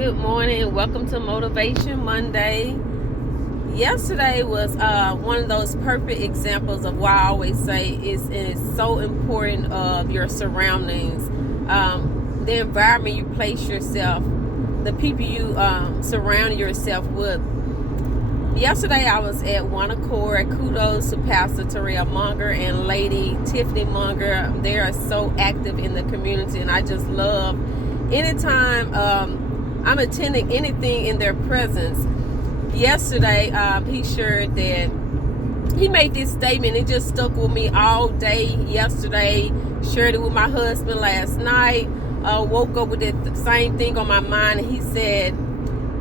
Good morning. Welcome to Motivation Monday. Yesterday was one of those perfect examples of why I always say it's so important of your surroundings, the environment you place yourself, the people you surround yourself with. Yesterday I was at One Accord. Kudos to Pastor Terrell Monger and Lady Tiffany Monger. They are so active in the community, and I just love anytime I'm attending anything in their presence. Yesterday, he shared that he made this statement. It just stuck with me all day yesterday. Shared it with my husband last night. Woke up with the same thing on my mind. He said,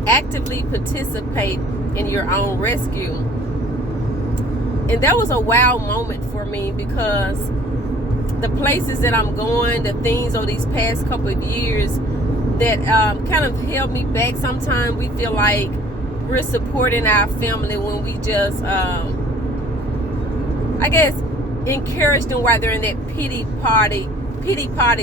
actively participate in your own rescue. And that was a wow moment for me, because the places that I'm going, the things over these past couple of years that kind of held me back. Sometimes we feel like we're supporting our family when we just, I guess, encourage them while they're in that pity party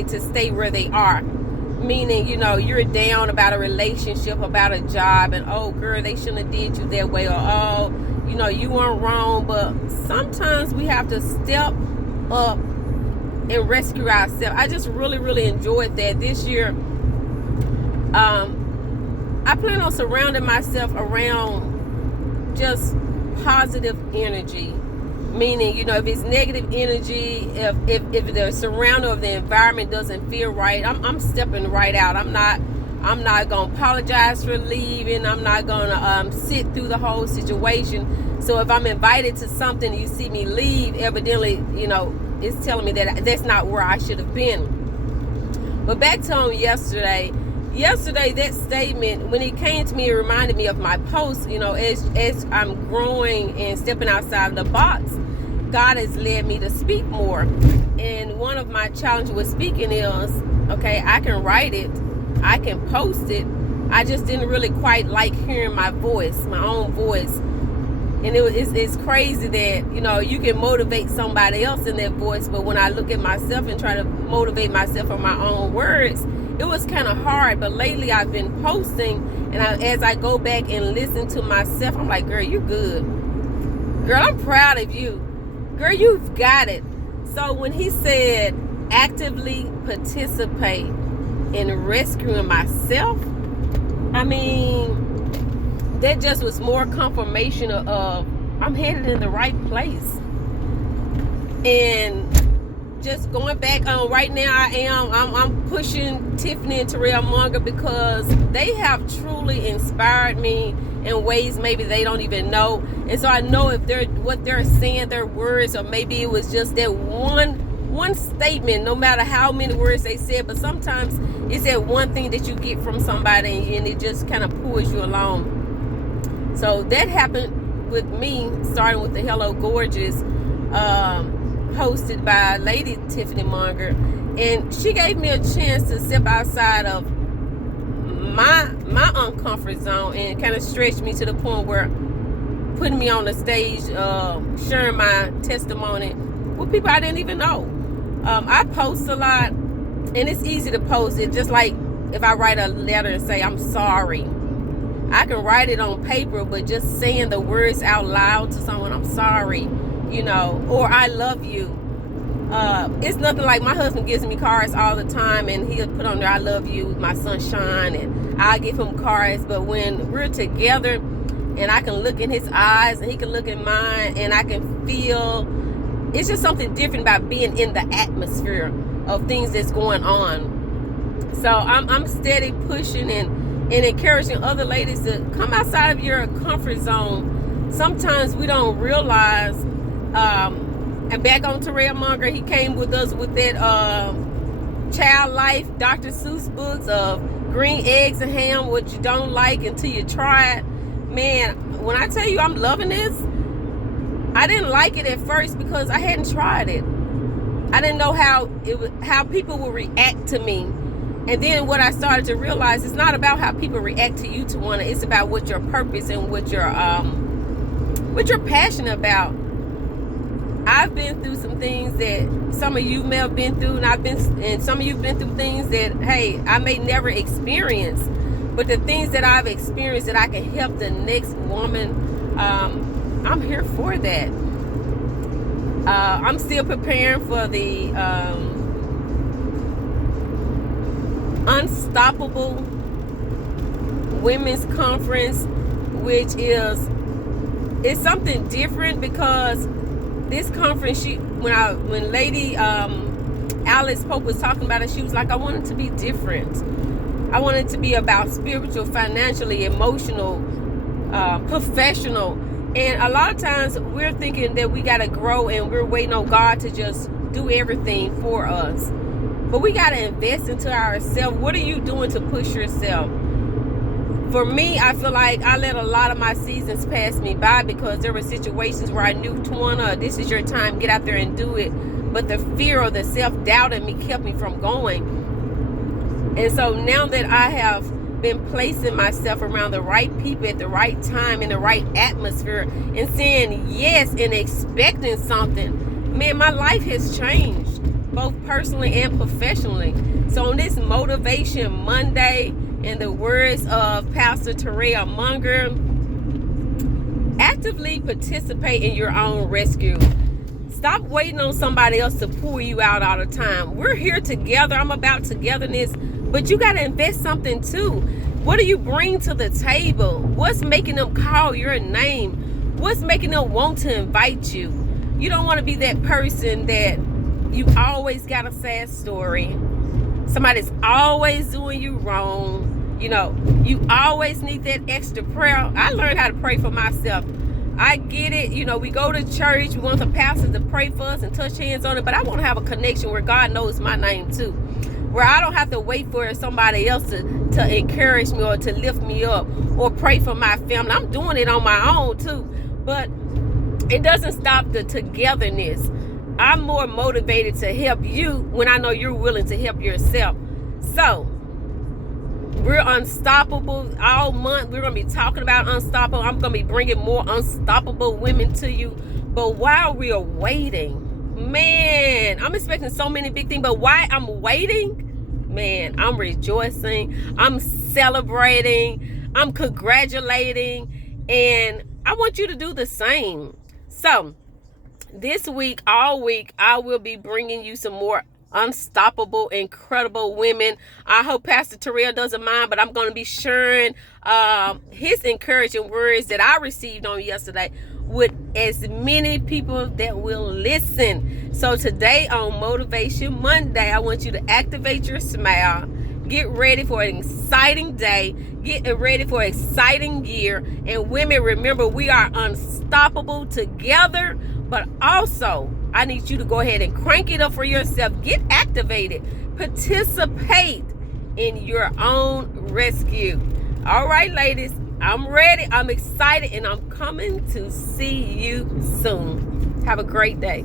to stay where they are. Meaning, you're down about a relationship, about a job, and oh girl, they shouldn't have did you that way, or oh, you weren't wrong. But sometimes we have to step up and rescue ourselves. I just really enjoyed that this year. I plan on surrounding myself around just positive energy. Meaning, if it's negative energy, if the surrounding of the environment doesn't feel right, I'm stepping right out. I'm not gonna apologize for leaving. I'm not gonna sit through the whole situation. So if I'm invited to something and you see me leave, evidently, it's telling me that that's not where I should have been. But back to him yesterday, that statement, when it came to me, it reminded me of my post. As I'm growing and stepping outside of the box, God has led me to speak more. And one of my challenges with speaking is, okay, I can write it, I can post it. I just didn't really quite like hearing my voice, my own voice. And it's crazy that, you can motivate somebody else in that voice, but when I look at myself and try to motivate myself on my own words, it was kind of hard. But lately I've been posting, and as I go back and listen to myself, I'm like, girl, you're good. Girl, I'm proud of you. Girl, you've got it. So when he said actively participate in rescuing myself, that just was more confirmation of I'm headed in the right place. And just going back on right now, I'm pushing Tiffany and Terrell Monger, because they have truly inspired me in ways maybe they don't even know. And so I know if what they're saying, their words, or maybe it was just that one statement, no matter how many words they said, but sometimes it's that one thing that you get from somebody and it just kind of pulls you along. So that happened with me, starting with the Hello Gorgeous, hosted by Lady Tiffany Monger, and she gave me a chance to step outside of my uncomfort zone and kind of stretch me to the point where putting me on the stage, sharing my testimony with people I didn't even know. I post a lot, and it's easy to post it, just like if I write a letter and say I'm sorry. I can write it on paper, but just saying the words out loud to someone, I'm sorry, or I love you. It's nothing like my husband gives me cards all the time, and he'll put on there, I love you, my sunshine, and I'll give him cards. But when we're together and I can look in his eyes and he can look in mine, and I can feel, it's just something different about being in the atmosphere of things that's going on. So I'm steady pushing and encouraging other ladies to come outside of your comfort zone. Sometimes we don't realize, and back on Terrell Monger, he came with us with that Child Life, Dr. Seuss books of green eggs and ham, what you don't like until you try it. Man, when I tell you I'm loving this, I didn't like it at first because I hadn't tried it. I didn't know how people would react to me. And then what I started to realize, it's not about how people react to you, Tawana. It's about what your purpose and what you're passionate about. I've been through some things that some of you may have been through, and some of you've been through things that, hey, I may never experience. but the things that I've experienced that I can help the next woman, I'm here for that. I'm still preparing for the Unstoppable Women's Conference, which it's something different, because this conference, when Lady Alice Pope was talking about it, she was like, I want it to be different. I want it to be about spiritual, financially, emotional, professional. And a lot of times we're thinking that we got to grow and we're waiting on God to just do everything for us. But we got to invest into ourselves. What are you doing to push yourself? For me, I feel like I let a lot of my seasons pass me by because there were situations where I knew, Tawana, this is your time, get out there and do it. But the fear or the self-doubt in me kept me from going. And so now that I have been placing myself around the right people at the right time, in the right atmosphere, and saying yes and expecting something, man, my life has changed, both personally and professionally. So on this Motivation Monday, in the words of Pastor Terrell Munger, actively participate in your own rescue. Stop waiting on somebody else to pull you out all the time. We're here together. I'm about togetherness, but you got to invest something too. What do you bring to the table? What's making them call your name? What's making them want to invite you? You don't want to be that person that you always got a sad story. Somebody's always doing you wrong. You know, you always need that extra prayer. I learned how to pray for myself. I get it. You know, we go to church. We want the pastor to pray for us and touch hands on it. But I want to have a connection where God knows my name too. Where I don't have to wait for somebody else to encourage me or to lift me up or pray for my family. I'm doing it on my own too. But it doesn't stop the togetherness. I'm more motivated to help you when I know you're willing to help yourself. So we're unstoppable all month. We're going to be talking about unstoppable. I'm going to be bringing more unstoppable women to you. But while we are waiting, man, I'm expecting so many big things. But while I'm waiting, man, I'm rejoicing. I'm celebrating. I'm congratulating. And I want you to do the same. So this week, all week, I will be bringing you some more unstoppable, incredible women. I hope Pastor Terrell doesn't mind, but I'm going to be sharing his encouraging words that I received on yesterday with as many people that will listen. So today on Motivation Monday, I want you to activate your smile. Get ready for an exciting day. Get ready for an exciting year. And women, remember, we are unstoppable together, but also I need you to go ahead and crank it up for yourself. Get activated. Participate in your own rescue. All right, ladies, I'm ready. I'm excited, and I'm coming to see you soon. Have a great day.